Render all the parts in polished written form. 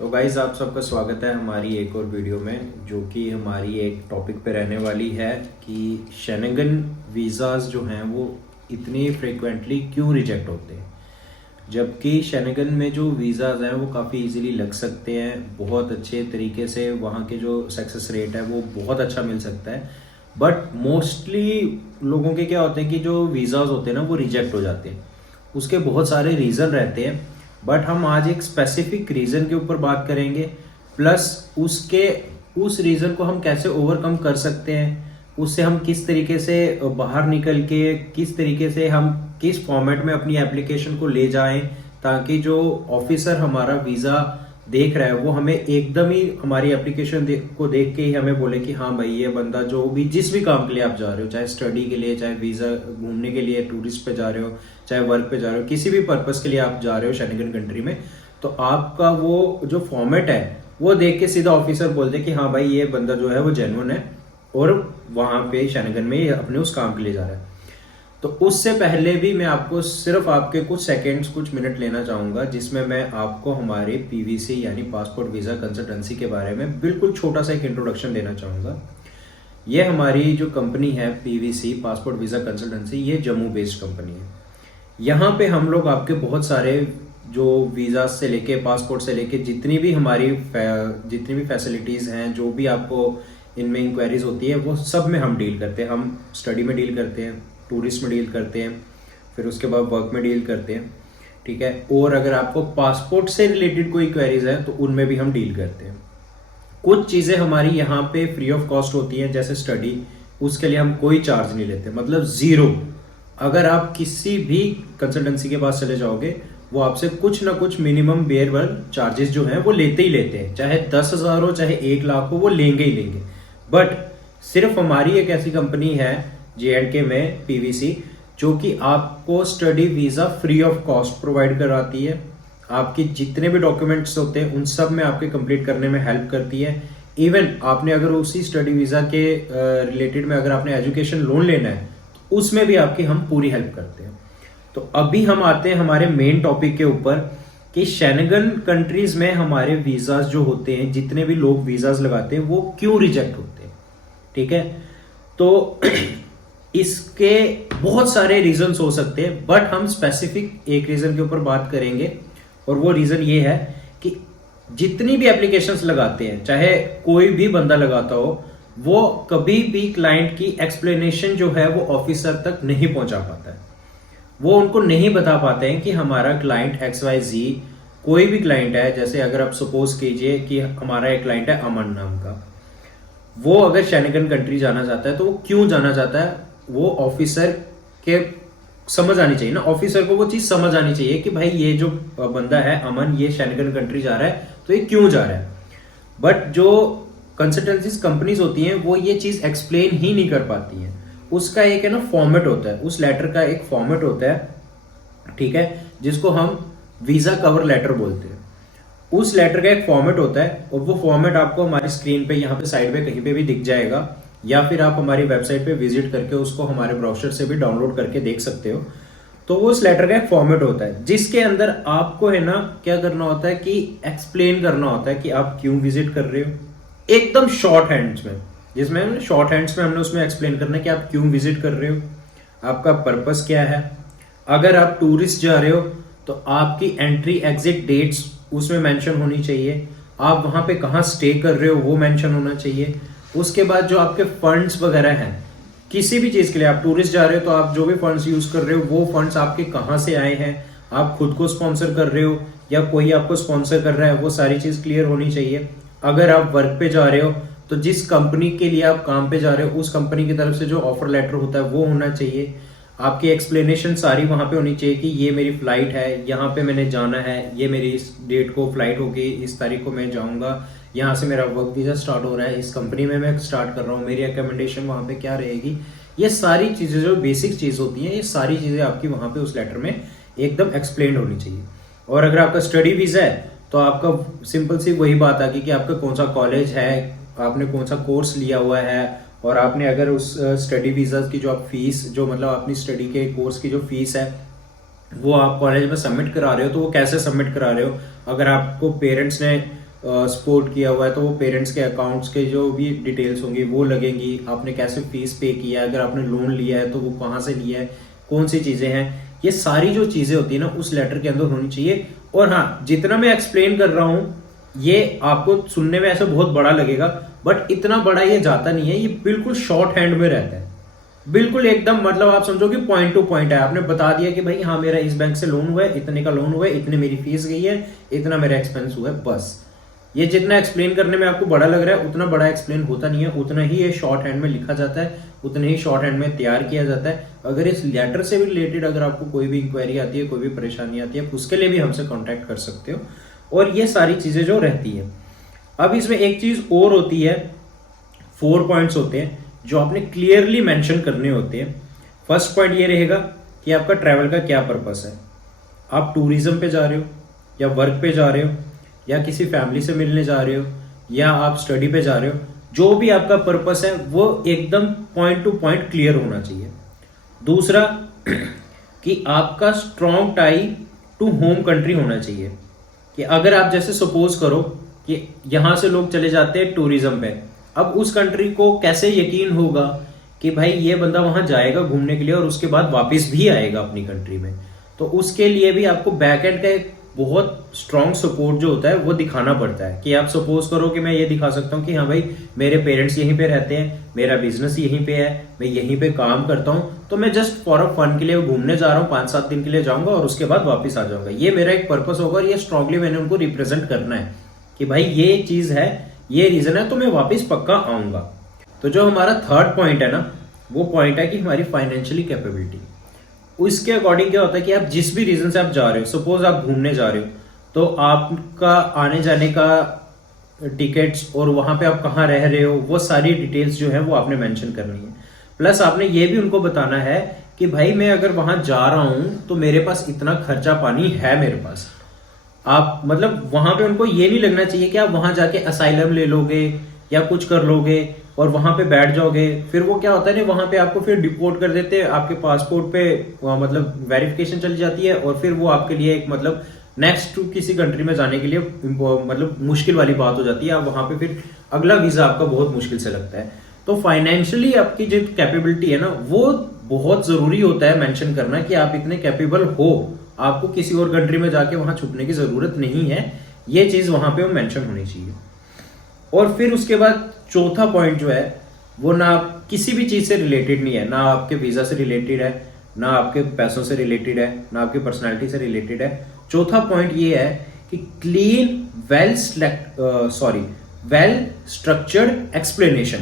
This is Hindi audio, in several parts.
तो गाइज आप सबका स्वागत है हमारी एक और वीडियो में, जो कि हमारी एक टॉपिक पे रहने वाली है कि शेंगन वीज़ाज जो हैं वो इतनी फ्रिक्वेंटली क्यों रिजेक्ट होते हैं। जबकि शेंगन में जो वीज़ाज हैं वो काफ़ी इजीली लग सकते हैं, बहुत अच्छे तरीके से वहाँ के जो सक्सेस रेट है वो बहुत अच्छा मिल सकता है। बट मोस्टली लोगों के क्या होते हैं कि जो वीज़ाज होते हैं ना वो रिजेक्ट हो जाते हैं। उसके बहुत सारे रीज़न रहते हैं, बट हम आज एक स्पेसिफिक रीज़न के ऊपर बात करेंगे, प्लस उसके उस रीज़न को हम कैसे ओवरकम कर सकते हैं, उससे हम किस तरीके से बाहर निकल के किस तरीके से हम किस फॉर्मेट में अपनी एप्लीकेशन को ले जाएं, ताकि जो ऑफिसर हमारा वीज़ा देख रहा है वो हमें एकदम ही हमारी एप्लीकेशन को देख के ही हमें बोले कि हाँ भाई ये बंदा जो भी जिस भी काम के लिए आप जा रहे हो, चाहे स्टडी के लिए, चाहे वीज़ा घूमने के लिए टूरिस्ट पे जा रहे हो, चाहे वर्क पे जा रहे हो, किसी भी पर्पस के लिए आप जा रहे हो शेंगन कंट्री में, तो आपका वो जो फॉर्मेट है वो देख के सीधा ऑफिसर बोलते कि हाँ भाई ये बंदा जो है वो जेन्युइन है और वहां पे शेंगन में अपने उस काम के लिए जा रहा है। तो उससे पहले भी मैं आपको सिर्फ आपके कुछ सेकंड्स कुछ मिनट लेना चाहूंगा, जिसमें मैं आपको हमारे पीवीसी यानी पासपोर्ट वीज़ा कंसल्टेंसी के बारे में बिल्कुल छोटा सा एक इंट्रोडक्शन देना चाहूंगा। ये हमारी जो कंपनी है पीवीसी पासपोर्ट वीज़ा कंसल्टेंसी, ये जम्मू बेस्ड कंपनी है। यहाँ पे हम लोग आपके बहुत सारे जो वीज़ा से लेके पासपोर्ट से लेके जितनी भी जितनी भी फैसिलिटीज़ हैं, जो भी आपको इनमें इंक्वायरीज होती है, वो सब में हम डील करते हैं। हम स्टडी में डील करते हैं, टूरिस्ट में डील करते हैं, फिर उसके बाद वर्क में डील करते हैं, ठीक है। और अगर आपको पासपोर्ट से रिलेटेड कोई क्वेरीज है तो उनमें भी हम डील करते हैं। कुछ चीज़ें हमारी यहाँ पे फ्री ऑफ कॉस्ट होती हैं, जैसे स्टडी, उसके लिए हम कोई चार्ज नहीं लेते, मतलब ज़ीरो। अगर आप किसी भी कंसल्टेंसी के पास चले जाओगे वो आपसे कुछ ना कुछ मिनिमम बेयरबल चार्जेस जो हैं वो लेते ही लेते हैं, चाहे 10,000 हो चाहे 1 लाख हो, वो लेंगे ही लेंगे। बट सिर्फ हमारी एक ऐसी कंपनी है JNK में पीवीसी, जो कि आपको study visa free of cost provide कराती है। आपके जितने भी डॉक्यूमेंट्स होते हैं उन सब में आपके कंप्लीट करने में हेल्प करती है। इवन आपने अगर उसी स्टडी वीज़ा के रिलेटेड में अगर आपने एजुकेशन लोन लेना है तो उसमें भी आपकी हम पूरी हेल्प करते हैं। तो अभी हम आते हैं हमारे मेन टॉपिक के ऊपर कि शेंगन कंट्रीज में हमारे वीज़ाज जो होते हैं, जितने भी लोग वीज़ाज लगाते हैं वो क्यों रिजेक्ट होते हैं, ठीक है। तो इसके बहुत सारे रीजंस हो सकते हैं, बट हम स्पेसिफिक एक रीजन के ऊपर बात करेंगे, और वो रीजन ये है कि जितनी भी एप्लीकेशंस लगाते हैं, चाहे कोई भी बंदा लगाता हो, वो कभी भी क्लाइंट की एक्सप्लेनेशन जो है वो ऑफिसर तक नहीं पहुंचा पाता है। वो उनको नहीं बता पाते हैं कि हमारा क्लाइंट XYZ, कोई भी क्लाइंट है, जैसे अगर आप सपोज कीजिए कि हमारा एक क्लाइंट है अमन नाम का, वो अगर शेंगन कंट्री जाना चाहता है तो वो क्यों जाना चाहता है, वो ऑफिसर के समझ आनी चाहिए ना, ऑफिसर को वो चीज समझ आनी चाहिए कि भाई ये जो बंदा है अमन, ये शेंगन कंट्री जा रहा है तो ये क्यों जा रहा है। बट जो कंसल्टेंसीज कंपनीज होती हैं वो ये चीज एक्सप्लेन ही नहीं कर पाती हैं। उसका एक है ना फॉर्मेट होता है, उस लेटर का एक फॉर्मेट होता है, ठीक है, जिसको हम वीजा कवर लेटर बोलते हैं। उस लेटर का एक फॉर्मेट होता है और वो फॉर्मेट आपको हमारी स्क्रीन पे यहाँ पे साइड पे कहीं पे भी दिख जाएगा, या फिर आप हमारी वेबसाइट पे विजिट करके उसको हमारे ब्राउज़र से भी डाउनलोड करके देख सकते हो। तो वो उस लेटर का एक फॉर्मेट होता है जिसके अंदर आपको है ना क्या करना होता है कि एक्सप्लेन करना होता है कि आप क्यों विजिट कर रहे हो, एकदम शॉर्ट हैंड्स में, जिसमें शॉर्ट हैंड्स में हमने उसमें एक्सप्लेन करना है कि आप क्यों विजिट कर रहे हो, आपका पर्पस क्या है। अगर आप टूरिस्ट जा रहे हो तो आपकी एंट्री एग्जिट डेट्स उसमें मेंशन होनी चाहिए, आप वहां पे कहाँ स्टे कर रहे हो वो मेंशन होना चाहिए। उसके बाद जो आपके फंड्स वगैरह हैं, किसी भी चीज के लिए आप टूरिस्ट जा रहे हो तो आप जो भी फंड्स यूज कर रहे हो वो फंड्स आपके कहाँ से आए हैं, आप खुद को स्पॉन्सर कर रहे हो या कोई आपको स्पॉन्सर कर रहा है, वो सारी चीज क्लियर होनी चाहिए। अगर आप वर्क पे जा रहे हो तो जिस कंपनी के लिए आप काम पे जा रहे हो उस कंपनी की तरफ से जो ऑफर लेटर होता है वो होना चाहिए। आपकी एक्सप्लेनेशन सारी वहां पे होनी चाहिए कि ये मेरी फ्लाइट है, यहाँ पे मैंने जाना है, ये मेरी इस डेट को फ्लाइट होगी, इस तारीख को मैं जाऊंगा, यहाँ से मेरा वर्क वीजा स्टार्ट हो रहा है, इस कंपनी में मैं स्टार्ट कर रहा हूँ, मेरी रिकमेंडेशन वहाँ पे क्या रहेगी। ये सारी चीजें जो बेसिक चीज होती हैं, ये सारी चीजें आपकी वहां पे उस लेटर में एकदम एक्सप्लेन होनी चाहिए। और अगर आपका स्टडी वीजा है तो आपका सिंपल सी वही बात आ गई कि आपका कौन सा कॉलेज है, आपने कौन सा कोर्स लिया हुआ है, और आपने अगर उस स्टडी वीजा की जो आप फीस, जो मतलब अपनी स्टडी के कोर्स की जो फीस है वो आप कॉलेज में सबमिट करा रहे हो तो वो कैसे सबमिट करा रहे हो। अगर आपको पेरेंट्स ने सपोर्ट किया हुआ है तो वो पेरेंट्स के अकाउंट्स के जो भी डिटेल्स होंगी वो लगेंगी। आपने कैसे फीस पे किया है, अगर आपने लोन लिया है तो वो कहाँ से लिया है, कौन सी चीजें हैं, ये सारी जो चीजें होती है ना उस लेटर के अंदर होनी चाहिए। और हाँ, जितना मैं एक्सप्लेन कर रहा हूँ ये आपको सुनने में ऐसा बहुत बड़ा लगेगा, बट इतना बड़ा ये जाता नहीं है, ये बिल्कुल शॉर्ट हैंड में रहता है, बिल्कुल एकदम मतलब आप समझो कि पॉइंट टू पॉइंट है। आपने बता दिया कि भाई हाँ मेरा इस बैंक से लोन हुआ है, इतने का लोन हुआ है, इतने मेरी फीस गई है, इतना मेरा एक्सपेंस हुआ है, बस। ये जितना एक्सप्लेन करने में आपको बड़ा लग रहा है उतना बड़ा एक्सप्लेन होता नहीं है, उतना ही ये शॉर्ट हैंड में लिखा जाता है, उतना ही शॉर्ट हैंड में तैयार किया जाता है। अगर इस लेटर से भी रिलेटेड अगर आपको कोई भी इंक्वायरी आती है, कोई भी परेशानी आती है, उसके लिए भी हमसे कॉन्टैक्ट कर सकते हो। और ये सारी चीजें जो रहती है, अब इसमें एक चीज और होती है, 4 पॉइंट्स होते हैं जो आपने क्लियरली मेंशन करने होते हैं। फर्स्ट पॉइंट ये रहेगा कि आपका ट्रैवल का क्या पर्पस है। आप टूरिज्म पे जा रहे हो, या वर्क पे जा रहे हो, या किसी फैमिली से मिलने जा रहे हो, या आप स्टडी पे जा रहे हो, जो भी आपका पर्पस है वो एकदम पॉइंट टू पॉइंट क्लियर होना चाहिए। दूसरा कि आपका strong tie to home country होना चाहिए, कि अगर आप जैसे सपोज करो कि यहां से लोग चले जाते हैं टूरिज्म पे, अब उस कंट्री को कैसे यकीन होगा कि भाई ये बंदा वहां जाएगा घूमने के लिए और उसके बाद वापस भी आएगा अपनी कंट्री में। तो उसके लिए भी आपको बैक एंड का एक बहुत स्ट्रॉन्ग सपोर्ट जो होता है वो दिखाना पड़ता है। कि आप सपोज करो कि मैं ये दिखा सकता हूँ कि हाँ भाई मेरे पेरेंट्स यहीं पे रहते हैं, मेरा बिजनेस यहीं पे है, मैं यहीं पे काम करता हूँ, तो मैं जस्ट फॉर अ फन के लिए घूमने जा रहा हूँ, 5-7 दिन के लिए जाऊंगा और उसके बाद वापस आ जाऊंगा। ये मेरा एक पर्पस होगा और ये स्ट्रांगली मैंने उनको रिप्रेजेंट करना है कि भाई ये चीज है, ये रीजन है, तो मैं वापस पक्का आऊंगा। तो जो हमारा थर्ड पॉइंट है ना, वो पॉइंट है कि हमारी फाइनेंशियली कैपेबिलिटी। उसके अकॉर्डिंग क्या होता है कि आप जिस भी रीजन से आप जा रहे हो, सपोज आप घूमने जा रहे हो, तो आपका आने जाने का टिकट्स और वहां पे आप कहाँ रह रहे हो, वो सारी डिटेल्स जो है वो आपने मेंशन करनी है। प्लस आपने ये भी उनको बताना है कि भाई मैं अगर वहां जा रहा हूं तो मेरे पास इतना खर्चा पानी है मेरे पास। आप मतलब वहां पे उनको ये नहीं लगना चाहिए कि आप वहां जाके असाइलम ले लोगे या कुछ कर लोगे और वहां पे बैठ जाओगे, फिर वो क्या होता है ना, वहां पे आपको फिर डिपोर्ट कर देते हैं, आपके पासपोर्ट पे मतलब वेरिफिकेशन चली जाती है और फिर वो आपके लिए एक मतलब नेक्स्ट किसी कंट्री में जाने के लिए मतलब मुश्किल वाली बात हो जाती है। आप वहां पे फिर अगला वीजा आपका बहुत मुश्किल से लगता है। तो फाइनेंशियली आपकी जो कैपेबिलिटी है ना, वो बहुत जरूरी होता है मेंशन करना कि आप इतने कैपेबल हो, आपको किसी और कंट्री में जाके वहां छुपने की जरूरत नहीं है। ये चीज वहां पे मेंशन होनी चाहिए। और फिर उसके बाद चौथा पॉइंट जो है वो ना किसी भी चीज से रिलेटेड नहीं है, ना आपके वीजा से रिलेटेड है, ना आपके पैसों से रिलेटेड है, ना आपकी पर्सनालिटी से रिलेटेड है। चौथा पॉइंट ये है कि क्लीन वेल स्ट्रक्चर्ड एक्सप्लेनेशन,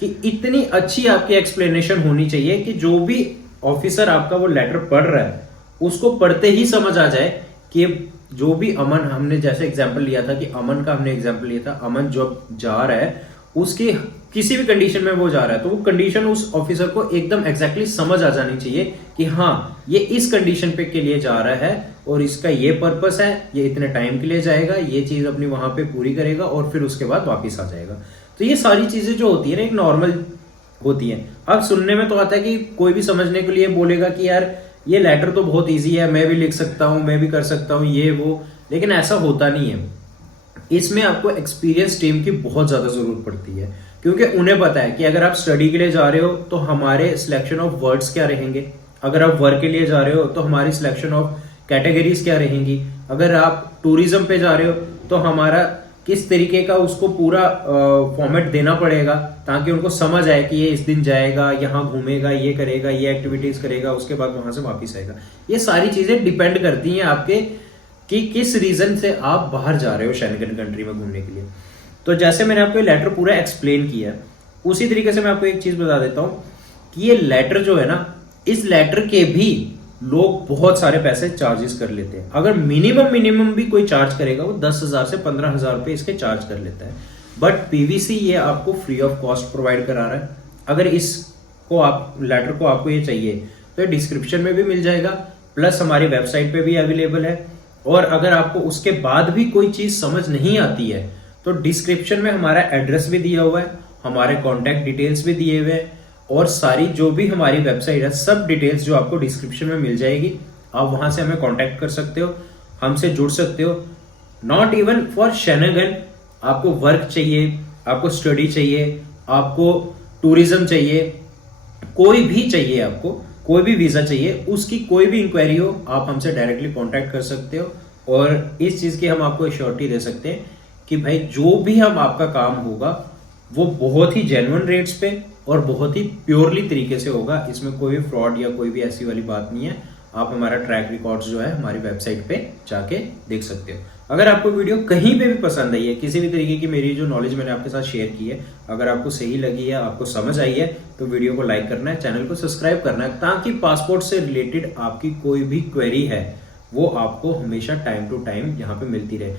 कि इतनी अच्छी आपकी एक्सप्लेनेशन होनी चाहिए कि जो भी ऑफिसर आपका वो लेटर पढ़ रहा है उसको पढ़ते ही समझ आ जाए कि जो भी अमन, हमने जैसे एग्जांपल लिया था कि अमन का हमने एग्जांपल लिया था, अमन जब जा रहा है उसके किसी भी कंडीशन में वो जा रहा है तो वो कंडीशन उस ऑफिसर को एकदम एग्जैक्टली समझ आ जानी चाहिए कि हाँ ये इस कंडीशन पे के लिए जा रहा है और इसका ये पर्पस है, ये इतने टाइम के लिए जाएगा, ये चीज अपनी वहां पे पूरी करेगा और फिर उसके बाद वापिस आ जाएगा। तो ये सारी चीजें जो होती है ना एक नॉर्मल होती है। अब सुनने में तो आता है कि कोई भी समझने के लिए बोलेगा कि यार ये लेटर तो बहुत इजी है, मैं भी लिख सकता हूं, मैं भी कर सकता हूं ये वो, लेकिन ऐसा होता नहीं है। इसमें आपको एक्सपीरियंस टीम की बहुत ज्यादा जरूरत पड़ती है, क्योंकि उन्हें पता है कि अगर आप स्टडी के लिए जा रहे हो तो हमारे सिलेक्शन ऑफ वर्ड्स क्या रहेंगे, अगर आप वर्क के लिए जा रहे हो तो हमारी सिलेक्शन ऑफ कैटेगरीज क्या रहेंगी, अगर आप टूरिज्म पे जा रहे हो तो हमारा किस तरीके का उसको पूरा फॉर्मेट देना पड़ेगा ताकि उनको समझ आए कि ये इस दिन जाएगा, यहाँ घूमेगा, ये करेगा, ये एक्टिविटीज करेगा, उसके बाद वहां से वापिस आएगा। ये सारी चीजें डिपेंड करती हैं आपके कि किस रीजन से आप बाहर जा रहे हो शेंगन कंट्री में घूमने के लिए। तो जैसे मैंने आपको ये लेटर पूरा एक्सप्लेन किया, उसी तरीके से मैं आपको एक चीज बता देता हूँ कि ये लेटर जो है ना, इस लेटर के भी लोग बहुत सारे पैसे चार्जेस कर लेते हैं। अगर मिनिमम भी कोई चार्ज करेगा वो 10,000 से 15,000 रुपए इसके चार्ज कर लेता है, बट पीवीसी ये आपको फ्री ऑफ कॉस्ट प्रोवाइड करा रहा है। अगर इसको आप लेटर को आपको ये चाहिए तो डिस्क्रिप्शन में भी मिल जाएगा, प्लस हमारी वेबसाइट पे भी अवेलेबल है। और अगर आपको उसके बाद भी कोई चीज समझ नहीं आती है तो डिस्क्रिप्शन में हमारा एड्रेस भी दिया हुआ है, हमारे कॉन्टैक्ट डिटेल्स भी दिए हुए हैं और सारी जो भी हमारी वेबसाइट है सब डिटेल्स जो आपको डिस्क्रिप्शन में मिल जाएगी। आप वहां से हमें कांटेक्ट कर सकते हो, हमसे जुड़ सकते हो। Not even for Schengen. आपको वर्क चाहिए, आपको स्टडी चाहिए, आपको टूरिज्म चाहिए, कोई भी चाहिए, आपको कोई भी वीजा चाहिए, उसकी कोई भी इंक्वायरी हो, आप हमसे डायरेक्टली कांटेक्ट कर सकते हो। और इस चीज की हम आपको एश्योरिटी दे सकते हैं कि भाई जो भी हम आपका काम होगा वो बहुत ही जेन्युइन रेट्स पे और बहुत ही प्योरली तरीके से होगा। इसमें कोई भी फ्रॉड या कोई भी ऐसी वाली बात नहीं है। आप हमारा ट्रैक रिकॉर्ड्स जो है हमारी वेबसाइट पे जाके देख सकते हो। अगर आपको वीडियो कहीं पे भी पसंद आई है, किसी भी तरीके की मेरी जो नॉलेज मैंने आपके साथ शेयर की है, अगर आपको सही लगी है, आपको समझ आई है, तो वीडियो को लाइक करना है, चैनल को सब्सक्राइब करना है, ताकि पासपोर्ट से रिलेटेड आपकी कोई भी क्वेरी है वो आपको हमेशा टाइम टू टाइम यहाँ पे मिलती रहे।